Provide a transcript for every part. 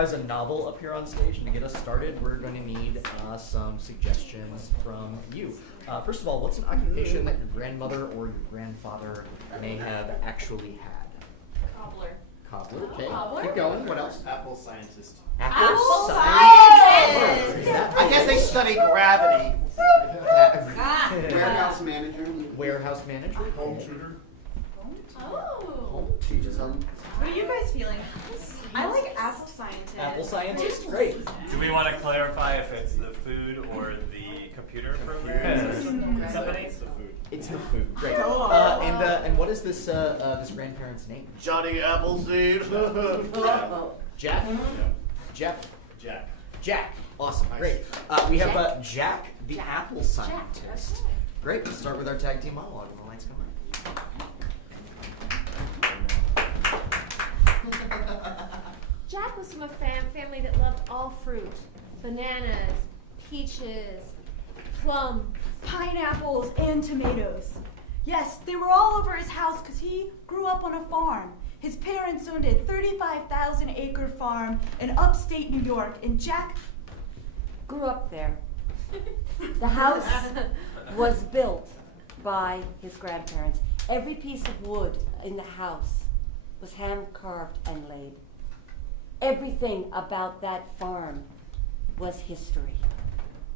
improvise a novel up here on stage, and to get us started, we're going to need some suggestions from you. First of all, what's an occupation that your grandmother or your grandfather may have actually had? Cobbler. Cobbler, okay. Cobbler? Keep going. What else? Apple scientist. Apple scientist! I guess they study gravity. Warehouse manager. Warehouse manager. Home tutor. Oh. Teaches them. What are you guys feeling? I like apple scientist. Apple scientist? Great. Do we want to clarify if it's the food or the computer program? Somebody? It's the food. It's the food. Great. Oh. And what is this this grandparent's name? Johnny Appleseed. Jack? Yeah. Jeff? Jack. Jack. Awesome. Nice. Great. We have Jack, the apple scientist. Okay. Great. Let's start with our tag team monologue when the lights come on. Jack was from a family that loved all fruit. Bananas, peaches, plum. Pineapples and tomatoes. Yes, they were all over his house because he grew up on a farm. His parents owned a 35,000-acre farm in upstate New York, and Jack grew up there. The house was built by his grandparents. Every piece of wood in the house was hand-carved and laid. Everything about that farm was history.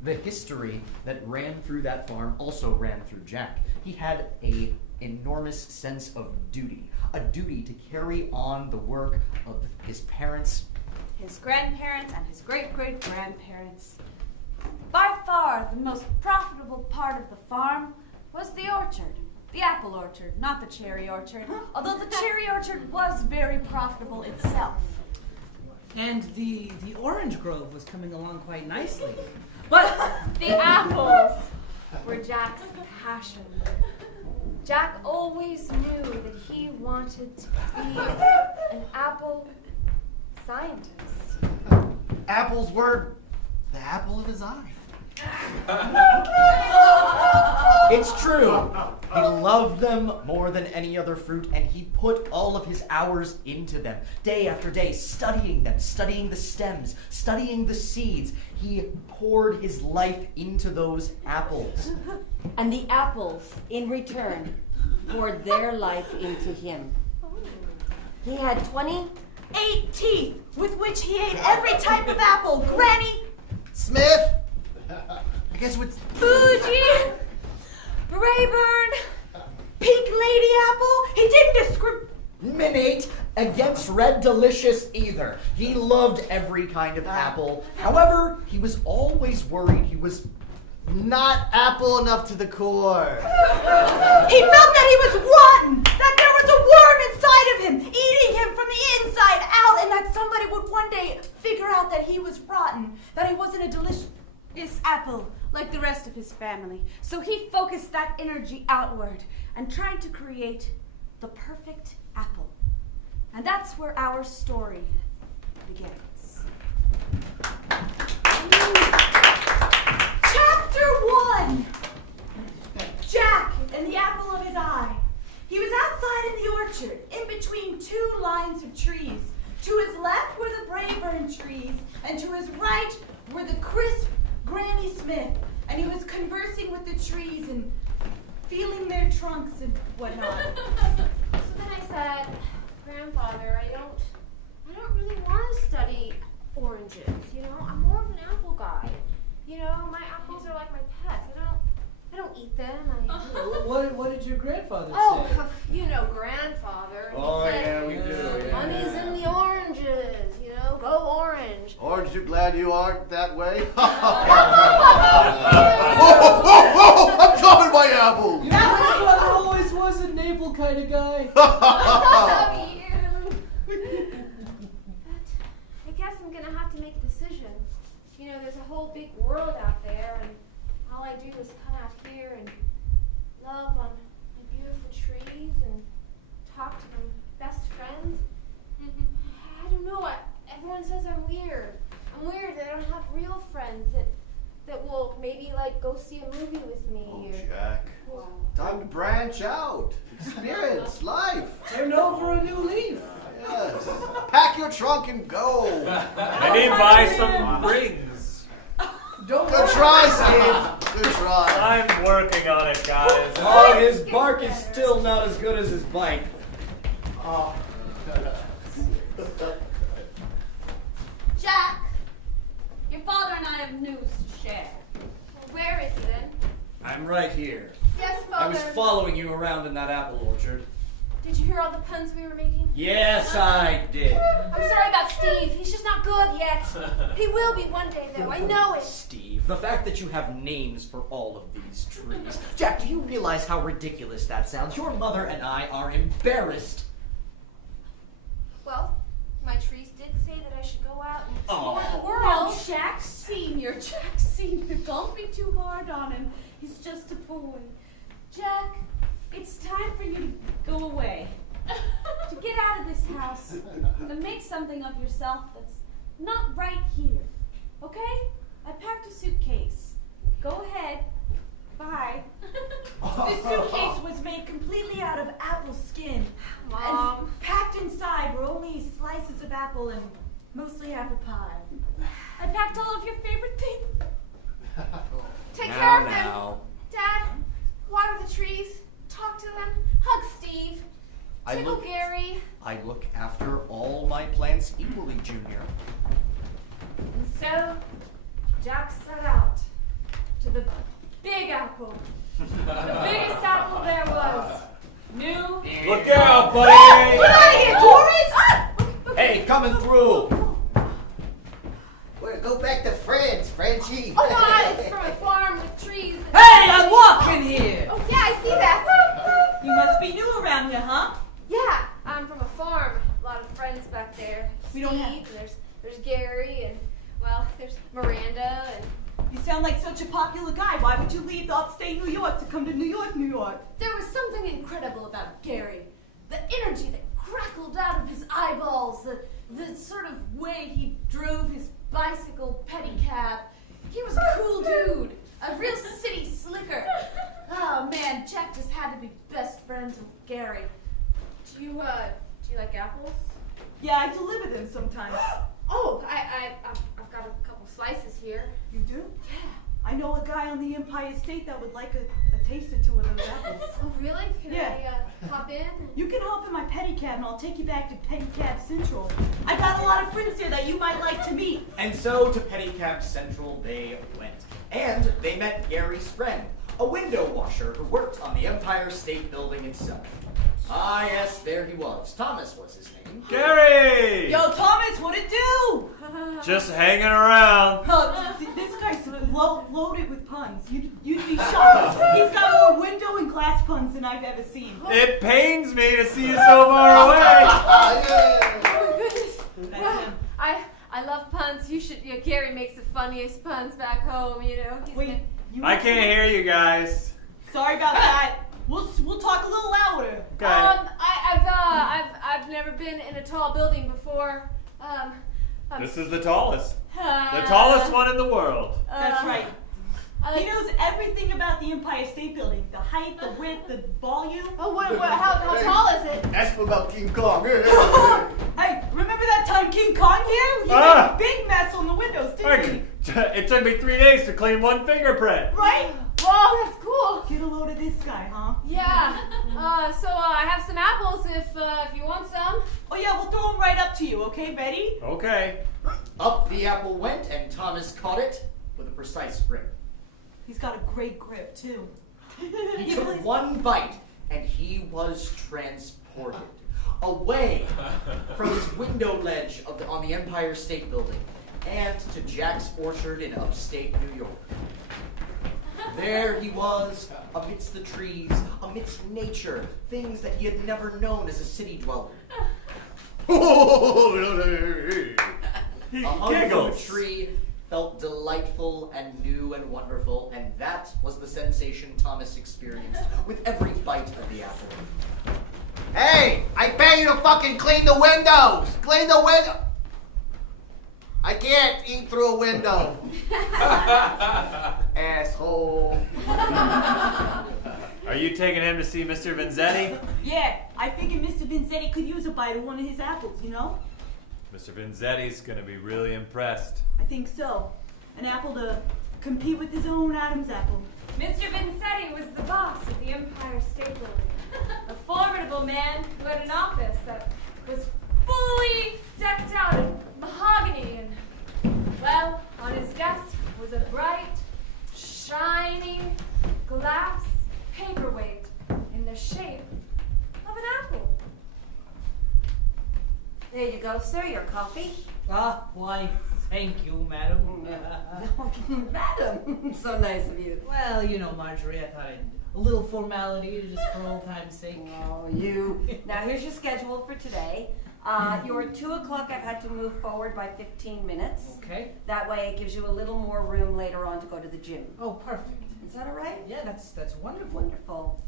The history that ran through that farm also ran through Jack. He had an enormous sense of duty, a duty to carry on the work of his parents, his grandparents, and his great-great-grandparents. By far, the most profitable part of the farm was the orchard. The apple orchard, not the cherry orchard, although the cherry orchard was very profitable itself. And the orange grove was coming along quite nicely. But The apples were Jack's passion. Jack always knew that he wanted to be an apple scientist. Apples were the apple of his eye. It's true. He loved them more than any other fruit, and he put all of his hours into them, day after day, studying them, studying the stems, studying the seeds. He poured his life into those apples. And the apples, in return, poured their life into him. He had 28 teeth with which he ate every type of apple. Granny, Smith. I guess it's Fuji, Rayburn, pink lady apple. He didn't discriminate against Red Delicious either. He loved every kind of apple. However, he was always worried he was not apple enough to the core. He felt that he was rotten, that there was a worm inside of him, eating him from the inside out, and that somebody would one day figure out that he was rotten, that he wasn't a delicious apple like the rest of his family. So he focused that energy outward and tried to create the perfect apple. And that's where our story begins. Chapter 1. Jack and the apple of his eye. He was outside in the orchard, in between two lines of trees. To his left were the Brayburn trees, and to his right were the crisp Granny Smith. And he was conversing with the trees and feeling their trunks and whatnot. So then I said, Grandfather, I don't really want to study oranges, you know? I'm more of an apple guy. You know, my apples are like my pets. I don't eat them. what did your grandfather say? Oh, you know, Grandfather. He Oh, said, yeah, we do. Yeah. Honey's in the oranges, you know? Go orange. Aren't you glad you aren't that way? Oh, I'm dropping my apple. Your grandfather always was a navel kind of guy. Love you. But I guess I'm gonna have to make a decision. You know, there's a whole big world out there, and all I do is come out here and love on my beautiful trees and talk to my best friends. I don't know. Everyone says I'm weird. I'm weird that I don't have real friends that will maybe like go see a movie with me. Oh, or, Jack. Time to branch out. Experience life. Turn over a new leaf. Yes. Pack your trunk and go. Maybe buy some rings. Good try, Steve. Good try. I'm working on it, guys. Oh, his bark is still not as good as his bite. Oh. Jack, your father and I have news to share. Where is he then? I'm right here. Yes, I Father. was following you around in that apple orchard. Did you hear all the puns we were making? Yes, I did. I'm sorry about Steve. He's just not good yet. He will be one day, though. I know it. Steve, the fact that you have names for all of these trees. Jack, do you realize how ridiculous that sounds? Your mother and I are embarrassed. Well, my trees did say that I should go out and explore the Now, world. Jack Senior, don't be too hard on him. He's just a boy. Jack, it's time for you to go away. To get out of this house and make something of yourself that's not right here. Okay? I packed a suitcase. Go ahead. Bye. This suitcase was made completely out of apple skin. Mom. And packed inside were only slices of apple and mostly apple pie. I packed all of your favorite things. Take Now, care of them. now. Dad, water the trees. Talk to them. Hug Steve. I Tickle look- Gary. I look after all my plants equally, Junior. And so, Jack set out to the Big Apple. The biggest apple there was. New. Look out, buddy! Get out of here, tourists! Hey, coming through! Well, go back to France, Frenchie. Oh, God, it's from a farm with trees. Hey, I'm walking here. Oh, yeah, I see that. You must be new around here, huh? Yeah, I'm from a farm. A lot of friends back there. We don't have- Steve, and there's Gary, and, well, there's Miranda, and You sound like such a popular guy. Why would you leave upstate New York to come to New York, New York? There was something incredible about Gary. The energy that crackled out of his eyeballs, the sort of way he drove his bicycle pedicab. He was a cool dude, a real city slicker. Oh man, Jack just had to be best friends with Gary. do you like apples? Yeah, I deliver them sometimes. Oh, I've got a couple slices here. You do? Yeah. I know a guy on the Empire State that would like a taste or two of those apples. Oh, really? Can Yeah. I hop in? You can hop in my pedicab and I'll take you back to Pedicab Central. I got a lot of friends here that you might like to meet. And so to Pedicab Central they went. And they met Gary's friend, a window washer who worked on the Empire State Building itself. Ah, yes, there he was. Thomas was his name. Gary! Yo, Thomas, what it do? Just hanging around. This guy's loaded with puns. You'd be shocked. He's got more window and glass puns than I've ever seen. It pains me to see you so far away. Yeah. Oh, my goodness. That's Well, him. I love puns. Gary makes the funniest puns back home, you know. He's Wait, been- you I can't hear you guys. Sorry about that. We'll talk a little louder. Okay. I've never been in a tall building before. This is the tallest. The tallest one in the world. That's right. I He like, knows everything about the Empire State Building. The height, the width, the volume. oh, how tall is it? Ask him about King Kong. Hey, remember that time King Kong here? He Ah. made a big mess on the windows, didn't he? It took me 3 days to clean one fingerprint. Right? Whoa, that's cool. Get a load of this guy, huh? Yeah. So I have some apples if you want some. Oh yeah, we'll throw them right up to you, okay? Ready? Okay. Up the apple went, and Thomas caught it with a precise grip. He's got a great grip, too. He took one bite, and he was transported away from his window ledge on the Empire State Building and to Jack's orchard in upstate New York. There he was, amidst the trees, amidst nature, things that he had never known as a city dweller. He A hug from a giggles. tree felt delightful and new and wonderful, and that was the sensation Thomas experienced with every bite of the apple. Hey, I pay you to fucking clean the windows. Clean the window. I can't eat through a window. Asshole. Are you you taking him to see Mr. Vanzetti? Yeah, I figured Mr. Vincetti could use a bite of one of his apples, you know? Mr. Vanzetti's gonna be really impressed. I think so. An apple to compete with his own Adam's apple. Mr. Vincetti was the boss of the Empire State Building. A formidable man who had an office that was fully decked out in mahogany and, well, on his desk was a bright, shiny glass paperweight in the shape of an apple. There you go, sir, your coffee. Ah, why, thank you, madam. Madam, so nice of you. Well, you know, Marjorie, I thought a little formality just for old time's sake. Oh, you. Now, here's your schedule for today. Your 2 o'clock I've had to move forward by 15 minutes. Okay. That way it gives you a little more room later on to go to the gym. Oh, perfect. Is that all right? Yeah, that's wonderful. Wonderful.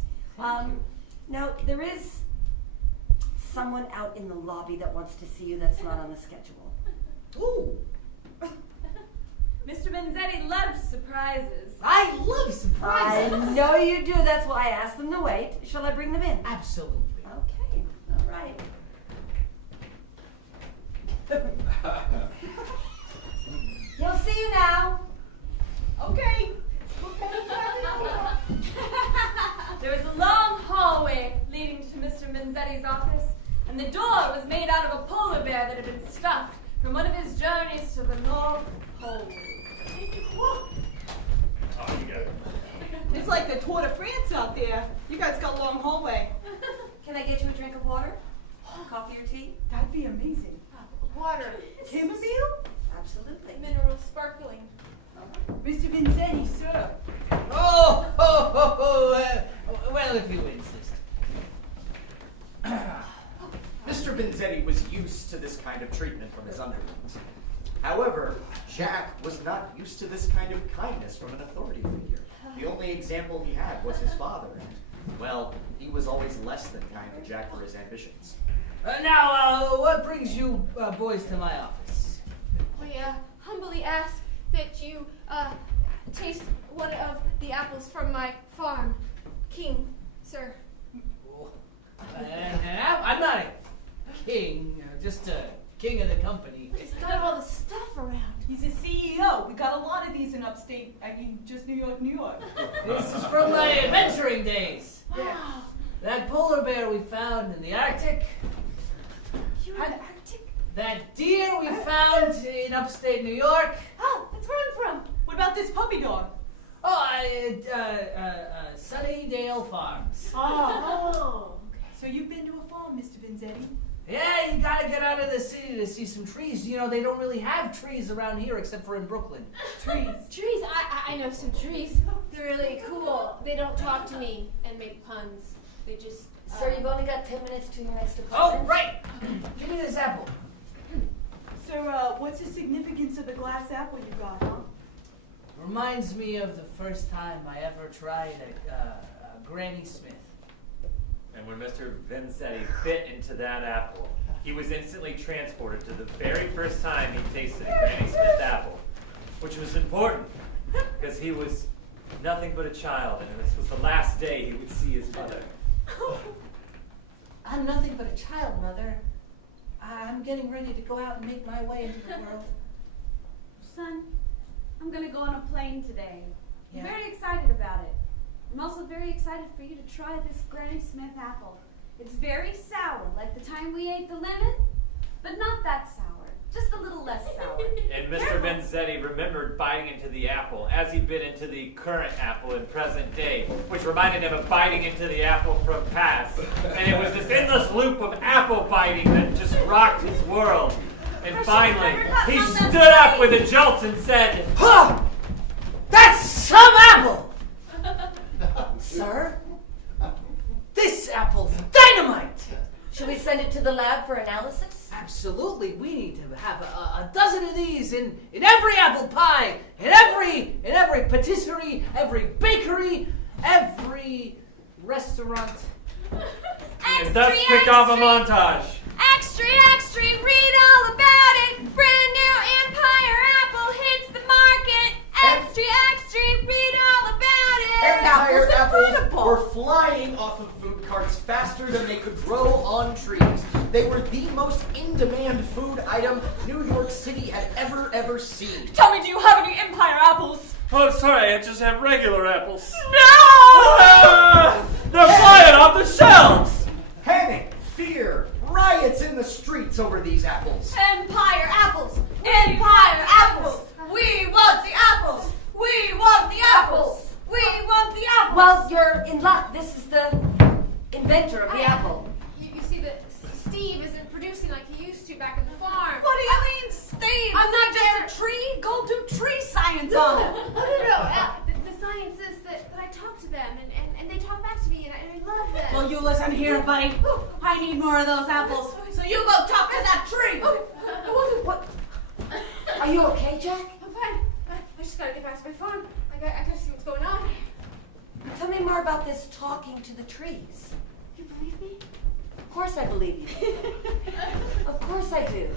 Now, there is someone out in the lobby that wants to see you that's not on the schedule. Ooh, Mr. Vanzetti loved surprises. I love I surprises. know you do. That's why I asked them to wait. Shall I bring them in? Absolutely. Okay. All right. He'll see you now. Okay. There was a long hallway leading to Mr. Vanzetti's office, and the door was made out of a polar bear that had been stuffed from one of his journeys to the North Pole. Oh, you got it. It's like the Tour de France out there. You guys got a long hallway. Can I get you a drink of water? Coffee or tea? That'd be amazing. Water. Chamomile? Absolutely. Mineral sparkling. Mr. Vincetti, sir. Well, if you insist. Mr. Vanzetti was used to this kind of treatment from his underlings. However, Jack was not used to this kind of kindness from an authority figure. The only example he had was his father, and, well, he was always less than kind to Jack for his ambitions. Now, what brings you boys to my office? We humbly ask that you taste one of the apples from my farm, King, sir. I'm not a king, just a king of the company. He's got all the stuff around. He's a CEO. We got a lot of these in upstate, just New York, New York. This is from my adventuring days. Wow. That polar bear we found in the Arctic, You're in the Arctic? that deer we found in upstate New York. Oh, that's where I'm from. What about this puppy dog? Sunnydale Farms. Oh. So you've been to a farm, Mr. Vinzetti? Yeah, you gotta get out of the city to see some trees. You know, they don't really have trees around here except for in Brooklyn. Trees. Trees, I know some trees. They're really cool. They don't talk to me and make puns. They just... Sir, you've only got 10 minutes to your next Oh, appointment. right! Give me this apple. So, what's the significance of the glass apple you got, huh? Reminds me of the first time I ever tried a Granny Smith. And when Mr. Vanzetti bit into that apple, he was instantly transported to the very first time he tasted a Granny Smith apple, which was important because he was nothing but a child, and this was the last day he would see his mother. I'm nothing but a child, Mother. I'm getting ready to go out and make my way into the world. Son, I'm gonna go on a plane today. I'm Yeah. very excited about it. I'm also very excited for you to try this Granny Smith apple. It's very sour, like the time we ate the lemon, but not that sour. Just a little less sour. And Mr. Vanzetti remembered biting into the apple as he bit into the current apple in present day, which reminded him of biting into the apple from past. And it was this endless loop of apple biting that just rocked his world. And finally, he stood up with a jolt and said, Huh! That's some apple! Sir, This apple's dynamite! should we send it to the lab for analysis? Absolutely, we need to have a dozen of these in every apple pie, in every patisserie, every bakery, every restaurant. and thus kick off a montage. Extra, extra, read all about it. Brand new Empire apple hits the market. Extra, extra, read all about it. It's Empire apples incredible. were flying off of food carts faster than they could grow on trees. They were the most in-demand food item New York City had ever seen. Tell me, do you have any Empire apples? Oh, sorry, I just have regular apples. No! Ah! They're flying off the shelves! Panic, fear, riots in the streets over these apples. Empire apples! Empire apples! We want the apples! We want the apples! We want the apples! Well, you're in luck. This is the inventor of the apple. You see that Steve isn't producing like he used to back at the farm. What do you mean, Steve? I'm not just a tree. Go do tree science on it. No. The science is that I talk to them and they talk back to me and I love them. Well, you listen here, buddy. I need more of those apples. So you go talk to that tree. What? Are you okay, Jack? I'm fine. I just gotta get back to my farm. I gotta see what's going on. Tell me more about this talking to the trees. You believe me? Of course I believe you. Of course I do.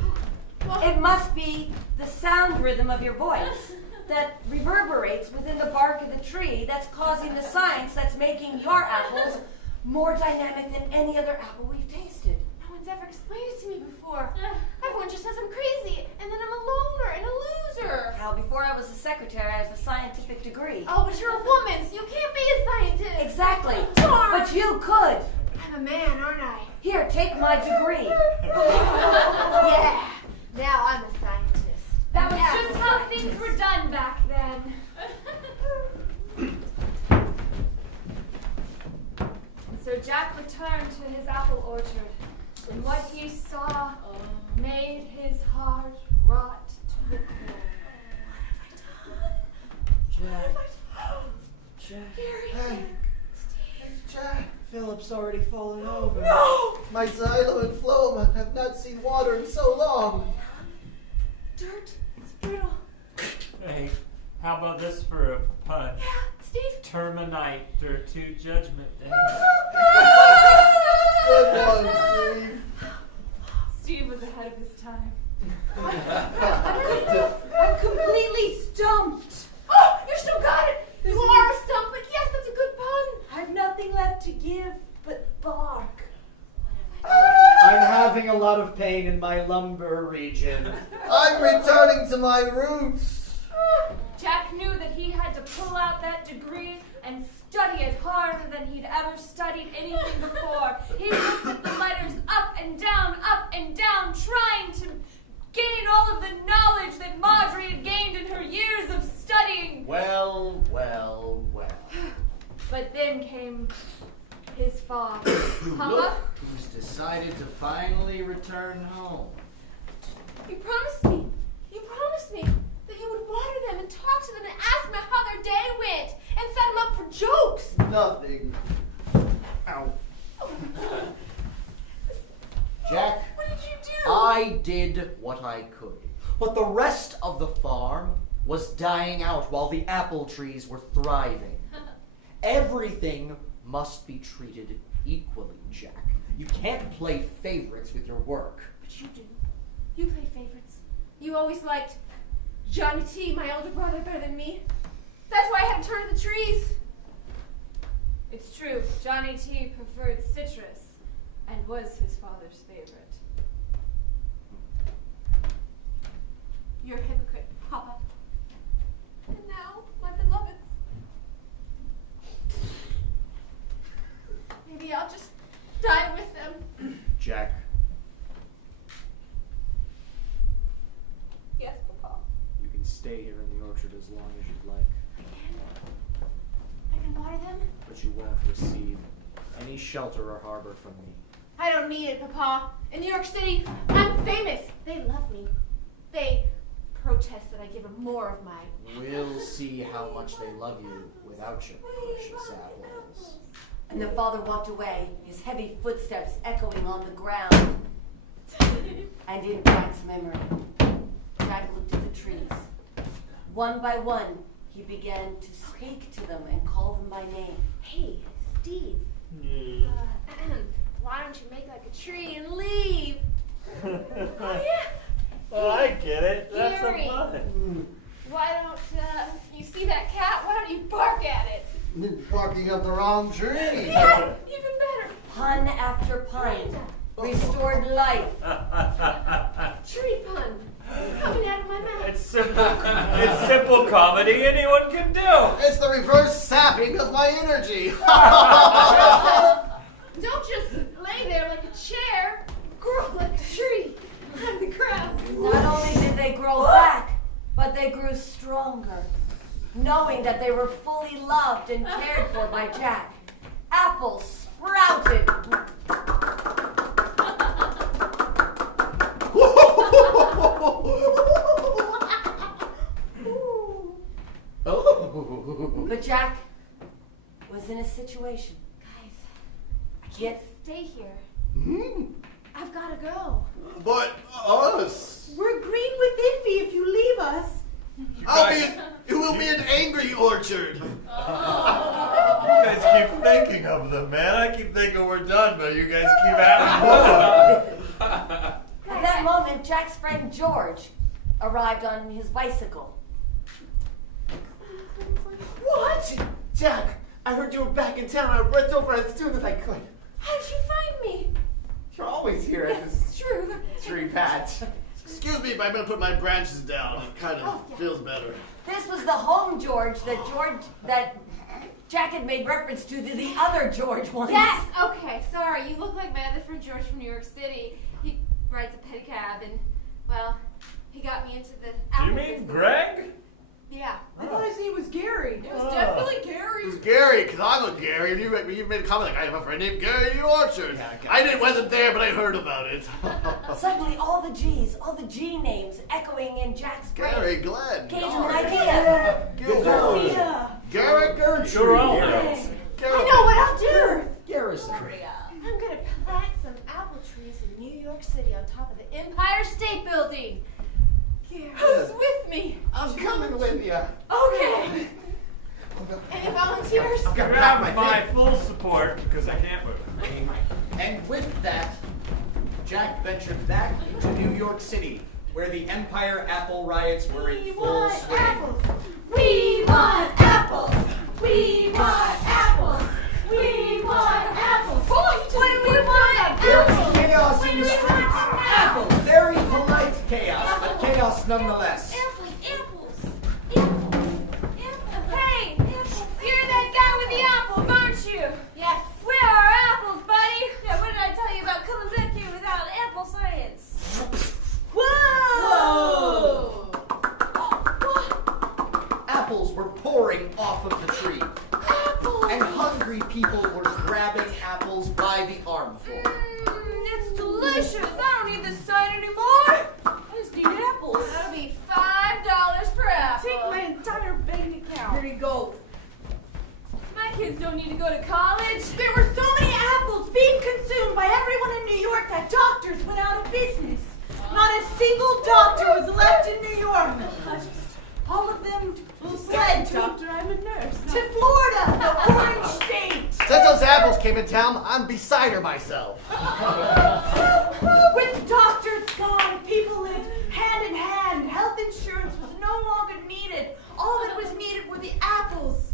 Well, It must be the sound rhythm of your voice that reverberates within the bark of the tree that's causing the science that's making your apples more dynamic than any other apple we've tasted. no one's ever explained it to me before. Everyone just says I'm crazy and then I'm a loner and a loser. Now, before I was a secretary, I was a scientific degree. Oh, but you're a woman, so you can't be a scientist. Exactly. Darn. But you could. I'm a man, aren't I? Here, take my degree. Yeah. Now I'm a scientist. That was Yeah, just I'm a how scientist. things were done back then. So Jack returned to his apple orchard, and what he saw made his heart rot to the core. Jack. Hey, Jack. Philip's already fallen over. My xylem and phloem have not seen water in so long. Dirt. It's brittle. Hey, how about this for a pun? Steve. Terminite or to Judgment Day. Good one, Steve. Steve was ahead of his time. I'm completely stumped. Oh, you still got it. You are stumped, but yes, that's a good pun. I've nothing left to give but bark. I'm having a lot of pain in my lumbar region. I'm returning to my roots. Jack knew that he had to pull out that degree and study it harder than he'd ever studied anything before. He looked at the letters up and down, trying to gain all of the knowledge that Marjorie had gained in her years of studying. Well. But then came his father. Look who's decided to finally return home. You promised me that you would water them and talk to them and ask them how their day went and set them up for jokes. Nothing. Ow. Jack, What did you do? I did what I could. But the rest of the farm was dying out while the apple trees were thriving. Everything must be treated equally, Jack. You can't play favorites with your work. But you do. You play favorites. You always liked Johnny T, my older brother, better than me. That's why I had to turn to the trees. It's true, Johnny T preferred citrus and was his father's favorite. You're a hypocrite, Papa. And now, my beloveds. Maybe I'll just die with them. Jack, Yes, Papa. you can stay here in the orchard as long as you'd like, I can water them. but you won't receive any shelter or harbor from me. I don't need it, Papa. In New York City, I'm famous. They love me. They protest that I give them more of my... We'll see how much they love you without your precious apples. And the father walked away, his heavy footsteps echoing on the ground. And in Jack's memory, Jack looked at the trees. One by one, he began to speak to them and call them by name. Hey, Steve. Why don't you make like a tree and leave? Oh, yeah. Oh, I get it. That's Gary. so fun. Why don't you see that cat? Why don't you bark at it? Barking up the wrong tree. Yeah, even better. Pun after pun. Restored life. Tree pun. Coming out of my mouth. It's simple comedy anyone can do. It's the reverse sapping of my energy. Don't just lay there like a chair. Grow like a tree out of the ground. Not only did they grow back, but they grew stronger, knowing that they were fully loved and cared for by Jack. Apples sprouted. But Jack was in a situation. Guys, I can't stay here. I've got to go. But us. We're green with envy if you leave us. It will be an angry orchard. You guys keep thinking of them, man. I keep thinking we're done, but you guys keep at it. At that moment, Jack's friend George arrived on his bicycle. What? Jack, I heard you were back in town. I rushed over as soon as I could. How did you find me? You're always here at this True. tree patch. Excuse me, but I'm gonna put my branches down. It kind of feels better. This was the home George that Jack had made reference to the other George once. Yes, okay, sorry. You look like my other friend George from New York City. He rides a pedicab and, well, he got me into the You apple mean business. Greg? Yeah. I thought his name was Gary. It was definitely Gary. It's Gary, because I'm a Gary, and you made a comment like, I have a friend named Gary in the orchard. Wasn't there, but I heard about it. Suddenly, all the G names echoing in Jack's brain Gary, Glenn. gave him an idea. Garrett Gertrude. You're all I know what I'll do. Garrison. I'm gonna plant some apple trees in New York City on top of the Empire State Building. Who's with me? I'm coming with you. Okay. Any volunteers? You have my full support because I can't move. And with that, Jack ventured back into New York City, where the Empire Apple riots were in full swing. Apples. We want apples. We want apples. We want apples. What do we want? Apples. Chaos in the streets. Apples. Very polite chaos, but chaos nonetheless. Apples. Hey, you're that guy with the apples, aren't you? Yes. Where are apples, buddy? Yeah, what did I tell you about Kalazeki without apple science? Whoa! Apples were pouring off of the tree, Apples! and hungry people were grabbing apples by the armful. It's delicious. I don't need this sign anymore. I just need apples. That'll be $5 per apple. Take my entire bank account. Here you go. My kids don't need to go to college. There were so many apples being consumed by everyone in New York that doctors went out of business. Not a single doctor was left in New York. All of them fled to Doctor, I'm a nurse. Florida, the orange state. Since those apples came in town, I'm beside myself. With doctors gone, people lived hand in hand. Health insurance was no longer needed. All that was needed were the apples.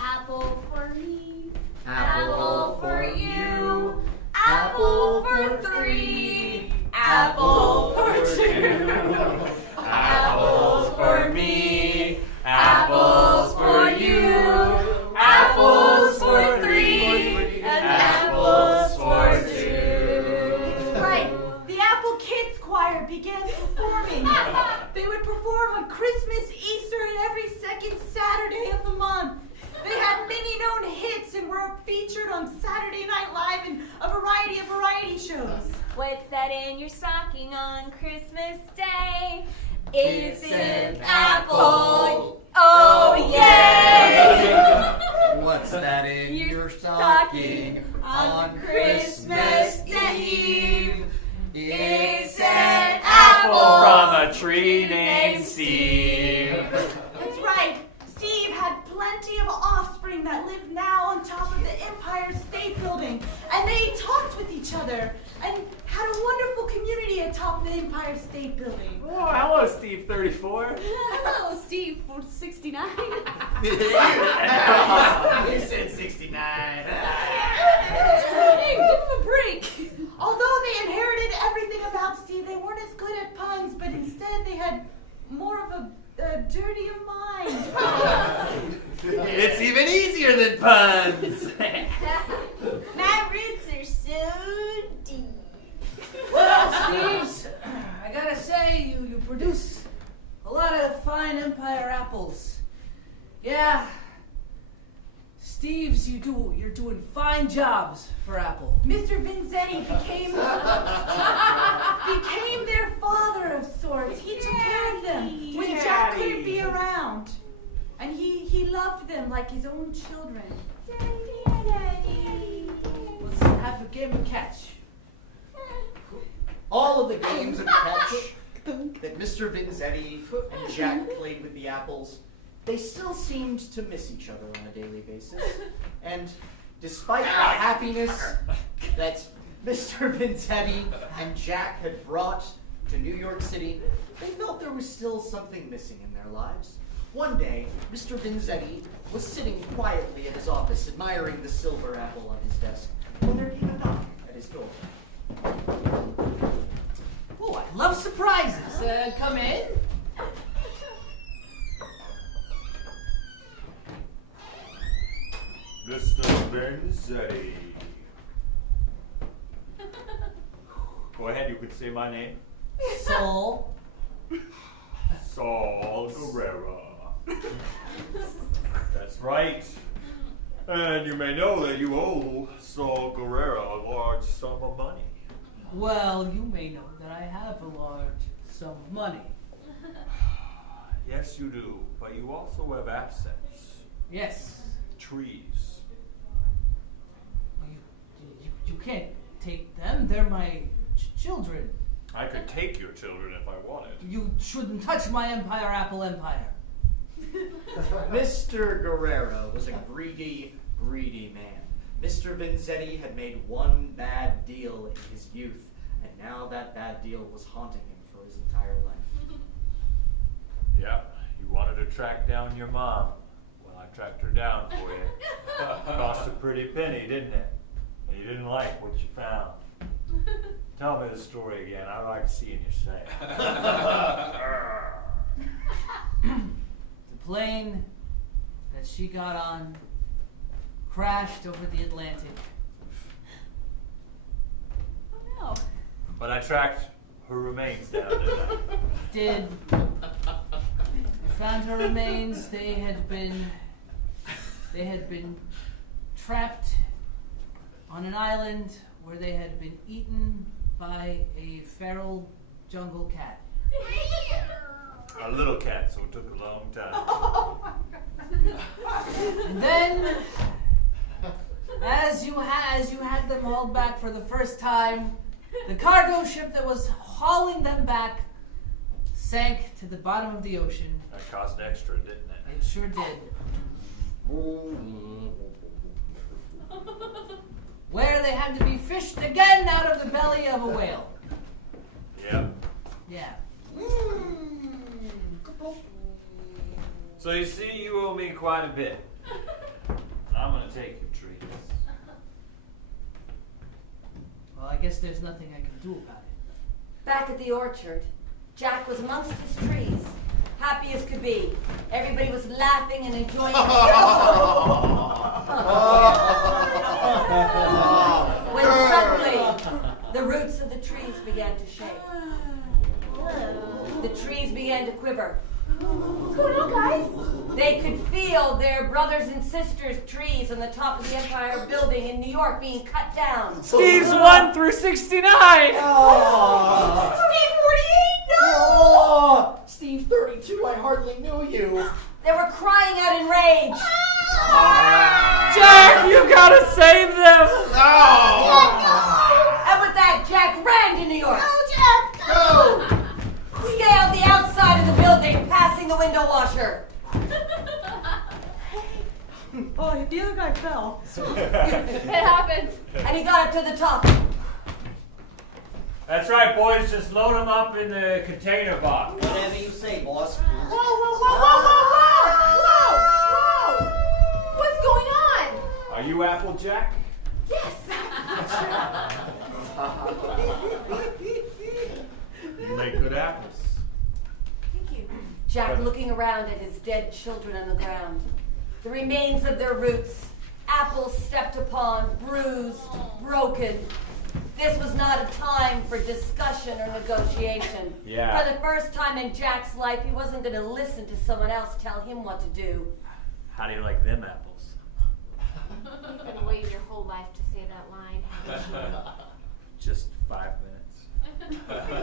Apple for me. Apple for you. Apple for 3. Apple for 2. Apples for me. Apples for you. Apples for 3. And apples for 2. Right. The Apple Kids Choir began performing. They would perform on Christmas, Easter, and every second Saturday of the month. They had many known hits and were featured on Saturday Night Live and a variety of variety shows. What's that in your stocking on Christmas Day? It's an apple. Oh, yay! What's that in Your your stocking on Christmas Eve? It's an apple from a tree named Steve. That's right. Steve had plenty of offspring that lived now on top of the Empire State Building. And they talked with each other and had a wonderful community atop the Empire State Building. Oh, hello, Steve 34. Hello, Steve, for 69. You said 69. Hey, give him a break. Although they inherited everything about Steve, they weren't as good at puns, but instead they had more of a dirty of mind. It's even easier than puns. My roots are so deep. Well, Steves, I gotta say, you produce a lot of fine Empire apples. Yeah, Steves, you're doing fine jobs for Apple. Mr. Vinzetti became their father of sorts. He took care of them when Jack couldn't be around. And he loved them like his own children. Let's have a game of catch. All of the games of catch that Mr. Vinzetti and Jack played with the apples, they still seemed to miss each other on a daily basis. And despite the happiness that Mr. Vinzetti and Jack had brought to New York City, they felt there was still something missing in their lives. One day, Mr. Vinzetti was sitting quietly at his office, admiring the silver apple on his desk, when there came a knock at his door. Oh, I love surprises. Come in. Mr. Vinzetti. Go ahead, you could say my name. Saul. Saul Guerrero. That's right. And you may know that you owe Saul Guerrero a large sum of money. Well, you may know that I have a large sum of money. Yes, you do, but you also have assets. Yes. Trees. Well, you can't take them. They're my children. I could take your children if I wanted. You shouldn't touch my Empire Apple Empire. Mr. Guerrero was a greedy, greedy man. Mr. Vinzetti had made one bad deal in his youth, and now that bad deal was haunting him for his entire life. Yeah, you wanted to track down your mom. Well, I tracked her down for you. Cost a pretty penny, didn't it? And you didn't like what you found. Tell me the story again. I like seeing you say it. The plane that she got on crashed over the Atlantic. Oh no. But I tracked her remains down, didn't I? Did. I found her remains. They had been trapped on an island where they had been eaten by a feral jungle cat. A little cat, so it took a long time. And then, as you had them hauled back for the first time, the cargo ship that was hauling them back sank to the bottom of the ocean. That cost extra, didn't it? It sure did. Where they had to be fished again out of the belly of a whale. Yeah. Yeah. So you see, you owe me quite a bit. I'm gonna take your trees. Well, I guess there's nothing I can do about it. Back at the orchard, Jack was amongst his trees, happy as could be. Everybody was laughing and enjoying themselves. When suddenly, the roots of the trees began to shake. The trees began to quiver. What's going on, guys? They could feel their brothers and sisters' trees on the top of the Empire Building in New York being cut down. Steve's 1 through 69! Oh. Steve 48, no! Oh, Steve 32, I hardly knew you. They were crying out in rage. Jack, you gotta save them! And with that, Jack ran to New York. No. Scaled the outside of the building, passing the window washer. Oh, the other guy fell. It happened. And he got up to the top. That's right, boys. Just load them up in the container box. Whatever you say, boss. Whoa, whoa, whoa, whoa, whoa, whoa! Whoa! What's going on? Are you Applejack? Yes! You make good apples. Thank you. Jack looking around at his dead children on the ground. The remains of their roots. Apples stepped upon, bruised, broken. This was not a time for discussion or negotiation. Yeah. For the first time in Jack's life, he wasn't going to listen to someone else tell him what to do. How do you like them apples? You've been waiting your whole life to say that line, haven't you? Just 5 minutes.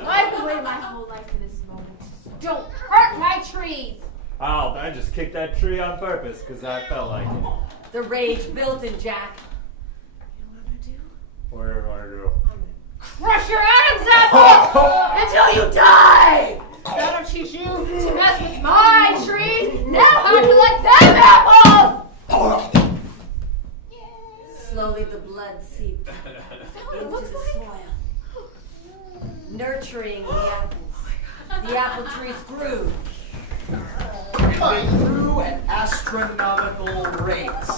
I've been waiting my whole life for this moment. Don't hurt my trees! Oh, I just kicked that tree on purpose because I felt like it. The rage built in Jack. You know what I'm gonna do? What are you going to do? I'm gonna crush your Adam's apple until you die! That'll teach you to mess with my trees. Now how do you like them apples? Slowly the blood seeped Is that what it into looks the like? soil, nurturing the apples. The apple trees grew. Through an astronomical rates.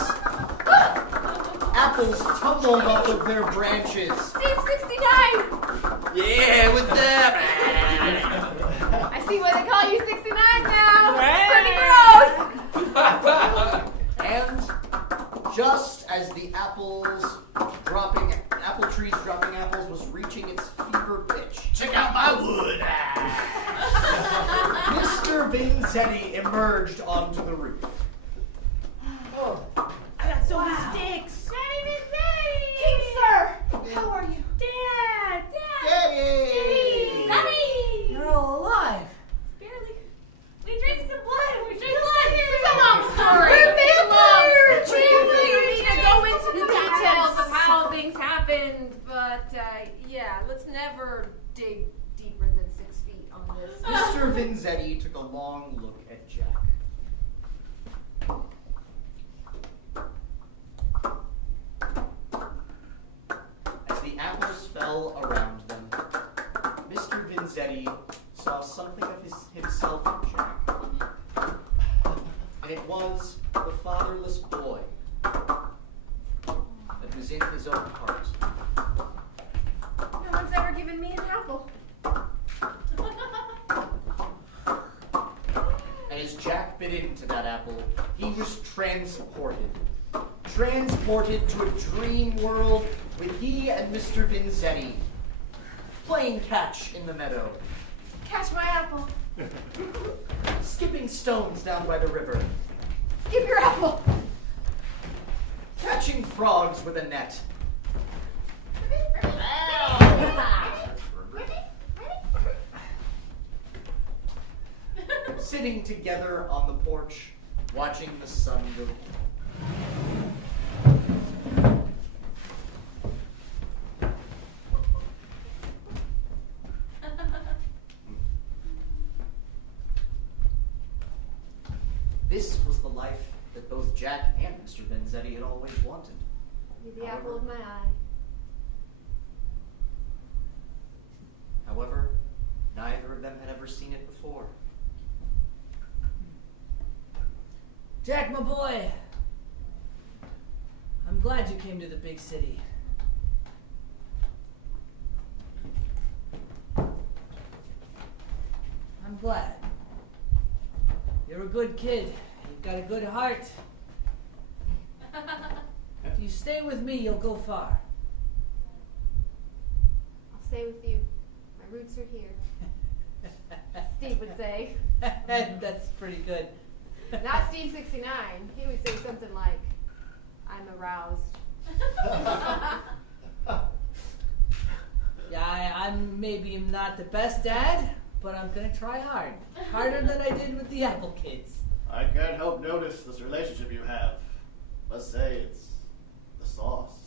Apples tumbled off of their branches. Steve 69! Yeah, with them. I see why they call you 69 now. It's pretty gross. And just as the apple trees dropping apples was reaching its fever pitch, Check out my wood. Mr. Vinzetti emerged onto the roof. I got so many sticks. Daddy Vinzetti! King Sir! How are you? Dad! Daddy. Daddy! You're all alive. Barely. We drank some blood and we drank blood. It's a long story. We're vampires! We don't need to go into the details of how things happened, but yeah, let's never dig deeper than 6 feet on this. Mr. Vinzetti took a long look at Jack. As the apples fell around them, Mr. Vinzetti saw something of himself in Jack. And it was the fatherless boy that was in his own heart. No one's ever given me an apple. And as Jack bit into that apple, he was transported. Transported to a dream world with he and Mr. Vinzetti playing catch in the meadow, Catch my apple. skipping stones down by the river, Skip your apple. catching frogs with a net, sitting together on the porch, watching the sun go down. This was the life that both Jack and Mr. Vinzetti had always wanted. You're the apple of my eye. However, neither of them had ever seen it before. Jack, my boy. I'm glad you came to the big city. I'm glad. You're a good kid. You've got a good heart. If you stay with me, you'll go far. I'll stay with you. My roots are here. Steve would say. That's pretty good. Not Steve 69. He would say something like, I'm aroused. Yeah, I'm maybe not the best dad, but I'm gonna try hard. Harder than I did with the Apple kids. I can't help notice this relationship you have. Let's say it's the sauce.